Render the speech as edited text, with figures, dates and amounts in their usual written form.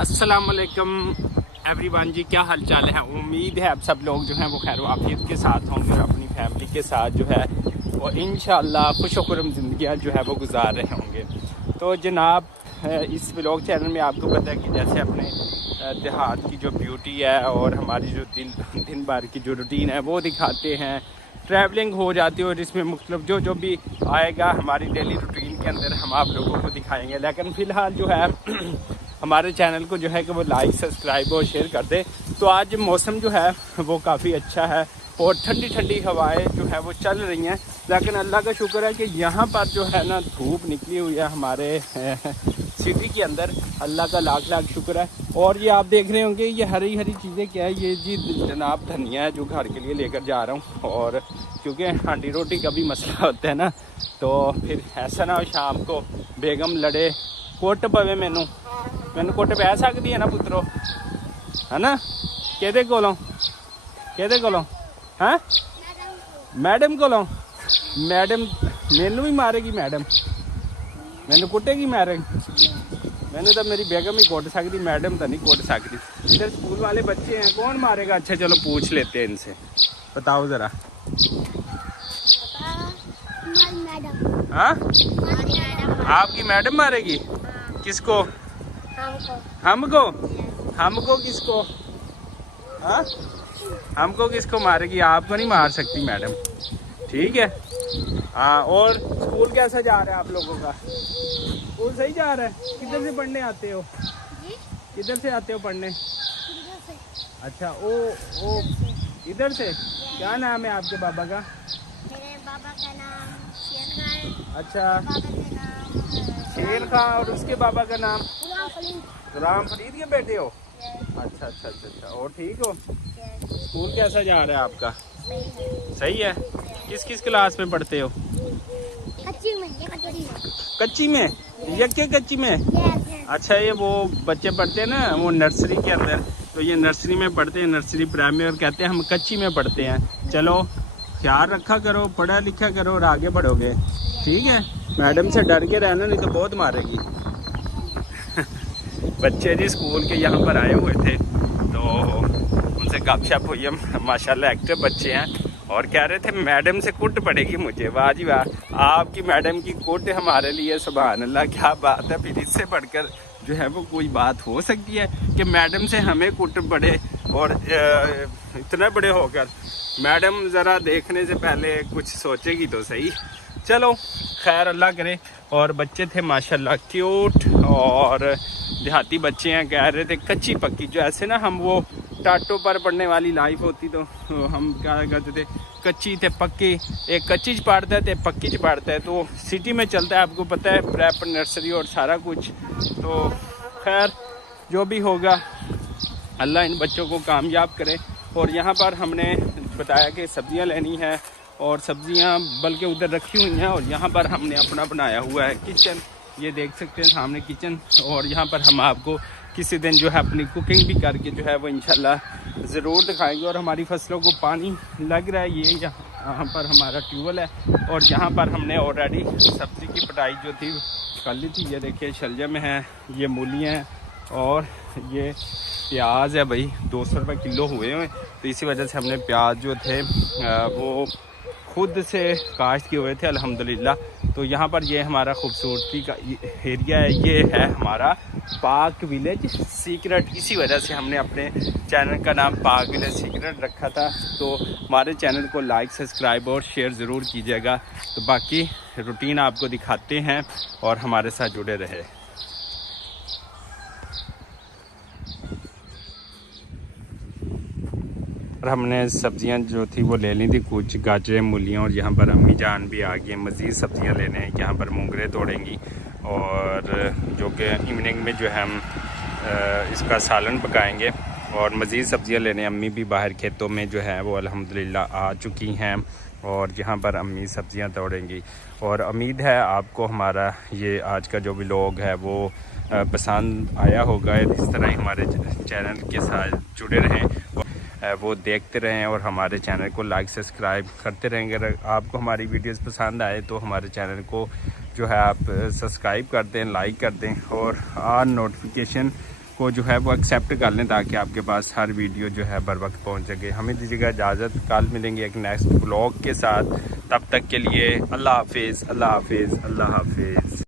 अस्सलाम वालेकुम एवरीवन जी, क्या हाल चाल है। उम्मीद है आप सब लोग जो हैं वो खैर आफियत के साथ होंगे और अपनी फैमिली के साथ जो है वो इंशाअल्लाह खुशो-खुर्रम ज़िंदगी जो है वो गुजार रहे होंगे। तो जनाब, इस व्लॉग चैनल में आपको पता है कि जैसे अपने देहात की जो ब्यूटी है और हमारी जो दिन भर की जो रूटीन है वो दिखाते हैं। ट्रैवलिंग हो जाती है और इसमें मुख्तलिफ जो भी आएगा हमारी डेली रूटीन के अंदर हम आप लोगों को दिखाएंगे। लेकिन फ़िलहाल जो है हमारे चैनल को जो है कि वो लाइक सब्सक्राइब और शेयर कर दे। तो आज मौसम जो है वो काफ़ी अच्छा है और ठंडी ठंडी हवाएं जो है वो चल रही हैं। लेकिन अल्लाह का शुक्र है कि यहाँ पर जो है ना धूप निकली हुई है हमारे सिटी के अंदर। अल्लाह का लाख लाख शुक्र है। और ये आप देख रहे होंगे ये हरी हरी चीज़ें क्या है, ये जी जनाब धनिया है जो घर के लिए लेकर जा रहा हूँ। और क्योंकि हांडी रोटी का भी मसला होता है ना, तो फिर ऐसा ना हो शाम को बेगम लड़े कोट पवे मैनू कोट पै सकती है ना पुत्रो, है ना। केदे कोलों हाँ मैडम कोलों। मैडम मैनू भी मारेगी, मैडम मैनू कुटेगी, मैनू तो मेरी बेगम ही कोट सकती, मैडम तो नहीं कोट सकती। इधर स्कूल वाले बच्चे हैं, कौन मारेगा। अच्छा चलो पूछ लेते हैं इनसे, बताओ ज़रा। हाँ आपकी मैडम मारेगी किसको? हमको किसको? हाँ हमको किसको मारेगी? आपको नहीं मार सकती मैडम, ठीक है। हाँ, और स्कूल कैसा जा रहा है आप लोगों का? स्कूल सही जा रहा है। किधर से पढ़ने आते हो? किधर से आते हो पढ़ने? अच्छा ओ इधर से। क्या नाम है आपके बाबा का? मेरे बाबा का नाम शेर खां है। अच्छा शेर खां। और उसके बाबा का नाम? राम फरीद के बेटे हो? अच्छा। और ठीक हो? स्कूल कैसा जा रहा है आपका? सही है। किस क्लास में पढ़ते हो? कच्ची में यके कच्ची में। अच्छा ये वो बच्चे पढ़ते हैं ना वो नर्सरी के अंदर, तो ये नर्सरी में पढ़ते हैं, नर्सरी प्राइमरी, और कहते हैं हम कच्ची में पढ़ते हैं। चलो ख्याल रखा करो, पढ़ा लिखा करो और आगे बढ़ोगे, ठीक है। मैडम से डर के रहना, नहीं तो बहुत मारेगी। बच्चे जी स्कूल के यहाँ पर आए हुए थे तो उनसे गपशप हुई। हम माशाल्लाह एक्टिव बच्चे हैं और कह रहे थे मैडम से कुट पड़ेगी मुझे। वाह जी वाह, आपकी मैडम की कुट हमारे लिए सुभान अल्लाह, क्या बात है। फिर इससे बढ़कर जो है वो कोई बात हो सकती है कि मैडम से हमें कुट पड़े। और इतने बड़े होकर मैडम ज़रा देखने से पहले कुछ सोचेगी तो सही। चलो खैर अल्लाह करे। और बच्चे थे माशाल्लाह क्यूट और देहाती बच्चे हैं। कह रहे थे कच्ची पक्की, जो ऐसे ना हम वो टाटो पर पढ़ने वाली लाइफ होती तो हम क्या कहते थे कच्ची थे पक्की। एक कच्ची च पढ़ता है तो पक्की च पढ़ता है, तो सिटी में चलता है आपको पता है, प्रेप नर्सरी और सारा कुछ। तो खैर जो भी होगा अल्लाह इन बच्चों को कामयाब करे। और यहाँ पर हमने बताया कि सब्जियाँ लेनी है और सब्जियाँ बल्कि उधर रखी हुई हैं। और यहाँ पर हमने अपना बनाया हुआ है किचन, ये देख सकते हैं सामने किचन। और यहाँ पर हम आपको किसी दिन जो है अपनी कुकिंग भी करके जो है वो इंशाल्लाह ज़रूर दिखाएंगे। और हमारी फसलों को पानी लग रहा है, ये यहाँ पर हमारा ट्यूबवेल है। और यहाँ पर हमने ऑलरेडी सब्ज़ी की पिटाई जो थी कर ली थी। ये देखिए शलजम है, ये मूलियाँ हैं और ये प्याज है। भाई 200 रुपये किलो हुए हैं, तो इसी वजह से हमने प्याज जो थे वो खुद से काश्त किए हुए थे अल्हम्दुलिल्लाह। तो यहाँ पर ये हमारा खूबसूरती का एरिया है, ये है हमारा पाक विलेज सीक्रेट। इसी वजह से हमने अपने चैनल का नाम पाक विलेज सीक्रेट रखा था। तो हमारे चैनल को लाइक सब्सक्राइब और शेयर ज़रूर कीजिएगा। तो बाकी रूटीन आपको दिखाते हैं और हमारे साथ जुड़े रहे। और हमने सब्जियां जो थी वो ले ली थी, कुछ गाजरें मूलियाँ। और यहाँ पर अम्मी जान भी आ गई, मज़ीद सब्जियां लेने हैं। यहाँ पर मूंगरे तोड़ेंगी और जो कि इवनिंग में जो है हम इसका सालन पकाएंगे। और मज़ीद सब्जियां लेने अम्मी भी बाहर खेतों में जो है वो अल्हम्दुलिल्लाह आ चुकी हैं। और यहाँ पर अम्मी सब्जियां तोड़ेंगी। और उम्मीद है आपको हमारा ये आज का जो व्लॉग है वो पसंद आया होगा। इस तरह ही हमारे चैनल के साथ जुड़े रहें, वो देखते रहें और हमारे चैनल को लाइक सब्सक्राइब करते रहेंगे। अगर आपको हमारी वीडियोस पसंद आए तो हमारे चैनल को जो है आप सब्सक्राइब कर दें, लाइक कर दें और ऑन नोटिफिकेशन को जो है वो एक्सेप्ट कर लें ताकि आपके पास हर वीडियो जो है बर वक्त पहुँच सके। हमें दीजिएगा इजाज़त, कल मिलेंगे एक नेक्स्ट ब्लॉग के साथ। तब तक के लिए अल्लाह हाफिज़, अल्लाह हाफिज़, अल्लाह हाफिज़।